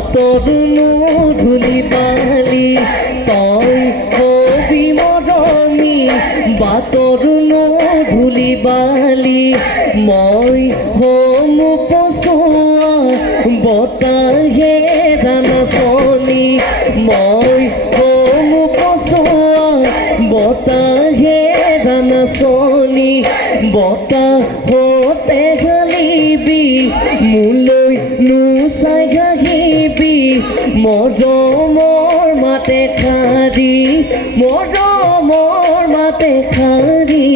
বাটৰনো ধূলি বালি তই কবি মৰমী বাটৰনো ধূলি বালি মই হম পচোৱা বতাহে নাচনী মই হম পচোৱা বতাহে নাচনী বতাহতে গালিবি মোলৈ নোচাই ঘাঁহিবি মৰমৰ মাতে খাৰি মৰমৰ মাতে খাৰি